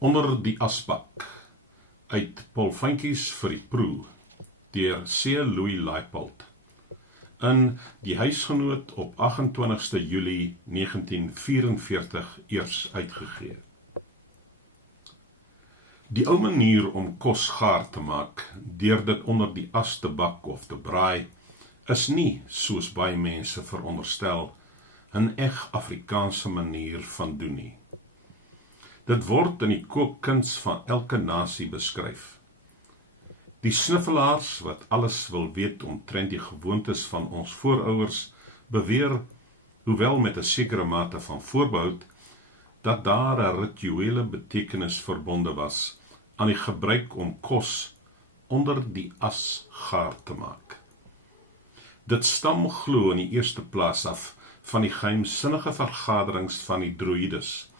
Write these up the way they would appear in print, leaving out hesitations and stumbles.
Onder die asbak, uit Paul Vyntjies vir die proe, deur C. Louis Leipold, in Die Huisgenoot op 28ste Julie 1944 eers uitgegee. Die ou manier om kos gaar te maak, deur dit onder die as te bak of te braai, is nie, soos baie mense veronderstel, 'n eg Afrikaanse manier van doen nie. Dit word in die kookkuns van elke nasie beskryf. Die sniffelaars wat alles wil weet omtrent die gewoontes van ons voorouers, beweer, hoewel met 'n sekere mate van voorbehoud, dat daar 'n rituele betekenis verbonde was aan die gebruik om kos onder die as gaar te maak. Dit stam glo in die eerste plaas af van die geheimsinnige vergaderings van die druides,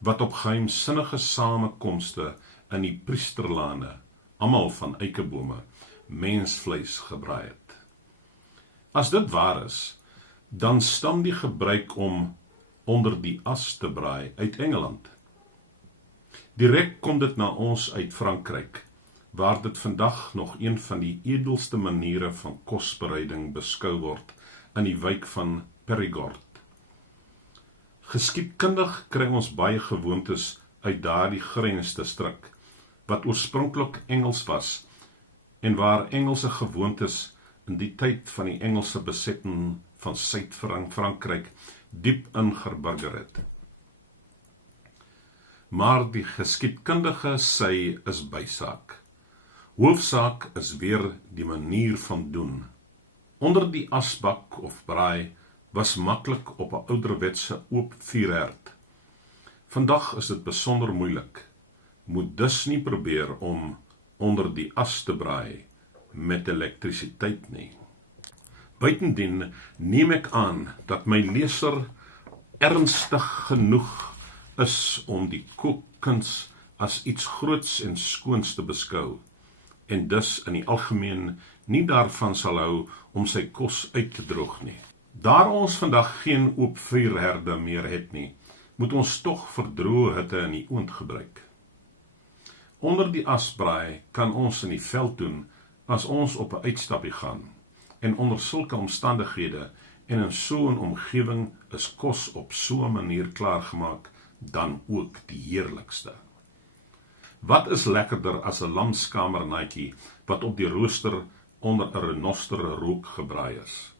wat op geheimsinnige samekomste in die priesterlande, almal van eikebome, mensvleis gebraai het. As dit waar is, dan stam die gebruik om onder die as te braai uit Engeland. Direk kom dit na ons uit Frankryk, waar dit vandag nog een van die edelste maniere van kosbereiding beskou word in die wijk van Périgord. Geskiedkundig kry ons baie gewoontes uit daardie grensdistrik, wat oorspronklik Engels was, en waar Engelse gewoontes in die tyd van die Engelse besetting van Suid-Frankryk diep ingeburger het. Maar die geskiedkundige sy is bysaak. Hoofsaak is weer die manier van doen. Onder die asbak of braai was maklik op 'n ouderwetse oop vuurherd. Vandag is dit besonder moeilik. Moet dus nie probeer om onder die as te braai met elektrisiteit nie. Buitendien neem ek aan dat my leser ernstig genoeg is om die kookkuns as iets groots en skoons te beskou, en dus in die algemeen nie daarvan sal hou om sy kos uit te droog nie. Daar ons vandag geen oop vuurherde meer het nie, moet ons tog vir droë hitte in die oond gebruik. Onder die asbraai kan ons in die veld doen as ons op 'n uitstappie gaan, en onder sulke omstandighede en in so 'n omgewing is kos op so 'n manier klaargemaak dan ook die heerlikste. Wat is lekkerder as 'n lamskamernaatjie wat op die rooster onder 'n renoster rook gebraai is?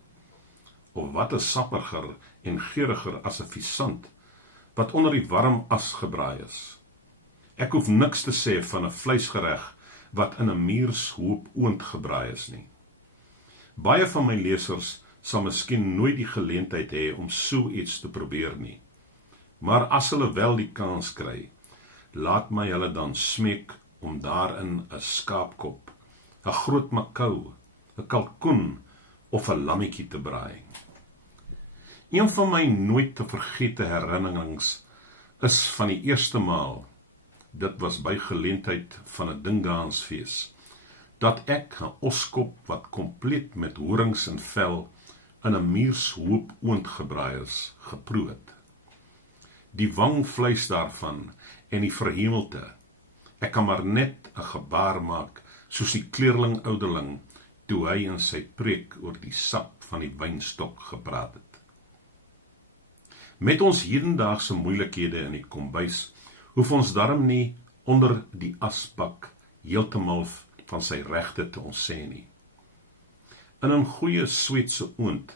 Of wat is sappiger en geuriger as 'n visant wat onder die warm as gebraai is? Ek hoef niks te sê van 'n vleisgereg wat in 'n muurshoop oond gebraai is nie. Baie van my lesers sal miskien nooit die geleentheid hê om so iets te probeer nie. Maar as hulle wel die kans kry, laat my hulle dan smeek om daarin 'n skaapkop, 'n groot makou, 'n kalkoen of 'n lammetjie te braai. Een van my nooit te vergete herinnerings is van die eerste maal, dit was by geleentheid van 'n Dingaansfees, dat ek 'n oskop wat kompleet met horings en vel in 'n muurshoop oond gebraai is, geproe het. Die wangvleis daarvan en die verhemelte, ek kan maar net 'n gebaar maak, soos die kleerling ouderling, toe hy in sy preek oor die sap van die wynstok gepraat het. Met ons hedendaagse moeilikhede in die kombuis, hoef ons darm nie onder die asbak heeltemal van sy regte te ontsê nie. In 'n goeie Sweedse oond,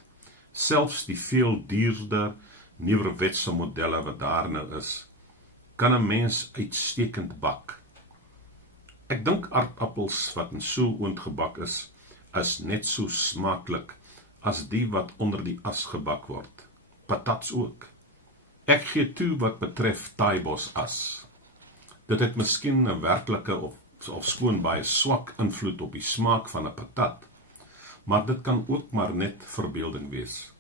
selfs die veel duurder nieuwerwetse modelle wat daar nou is, kan 'n mens uitstekend bak. Ek dink aardappels wat in so oond gebak is net so smaaklik as die wat onder die as gebak word. Patats ook. Ek gee toe wat betref taaibos as. Dit het miskien 'n werklike of skoon baie swak invloed op die smaak van 'n patat, maar dit kan ook maar net verbeelding wees.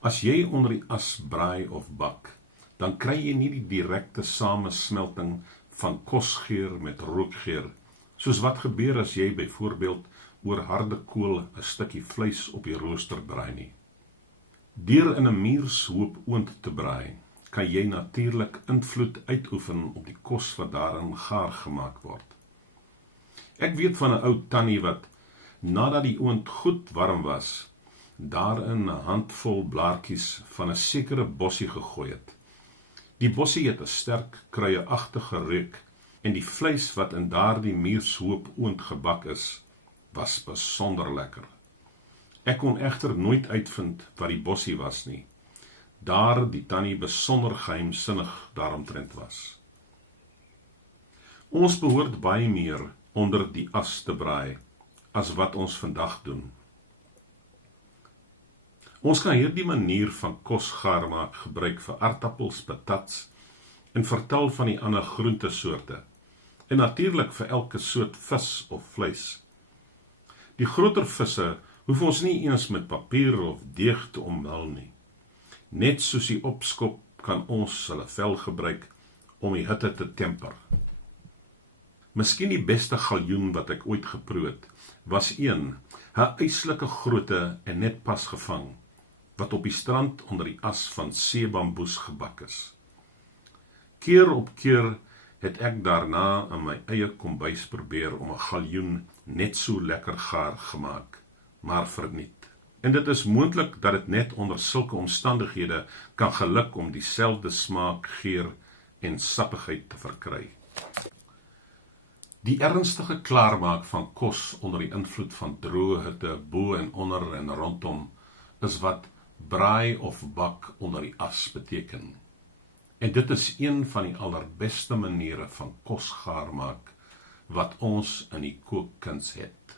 As jy onder die as braai of bak, dan kry jy nie die direkte samesmelting van kosgeur met rookgeur, soos wat gebeur as jy byvoorbeeld oor harde kool 'n stukkie vleis op die rooster braai nie. Deur in 'n muurshoop oond te braai, kan jy natuurlik invloed uitoefen op die kos wat daarin gaar gemaak word. Ek weet van 'n ou tannie wat, nadat die oond goed warm was, daarin 'n handvol blaartjies van 'n sekere bossie gegooi het. Die bossie het 'n sterk kruieagtige reuk en die vleis wat in daardie muurshoop oond gebak is, was besonder lekker. Ek kon egter nooit uitvind wat die bossie was nie, daar die tannie besonder geheimsinnig daaromtrent was. Ons behoort baie meer onder die as te braai, as wat ons vandag doen. Ons kan hierdie manier van kos gaar maak gebruik vir aardappels, patats en vir tal van die ander groentesoorte, en natuurlik vir elke soort vis of vleis. Die groter visse hoef ons nie eens met papier of deeg te omhul nie. Net soos die opskop kan ons hulle vel gebruik om die hitte te temper. Miskien die beste galjoen wat ek ooit geproe het, was 'n yslike grootte en net pas gevang, wat op die strand onder die as van seebamboes gebak is. Keer op keer het ek daarna in my eie kombuis probeer om 'n galjoen net so lekker gaar gemaak, maar verniet. En dit is moontlik dat dit net onder sulke omstandighede kan geluk om dieselfde smaak, geur en sappigheid te verkry. Die ernstige klaarmaak van kos onder die invloed van droë hitte bo en onder en rondom is wat braai of bak onder die as beteken. En dit is een van die allerbeste maniere van kos gaar maak wat ons in die kookkuns het.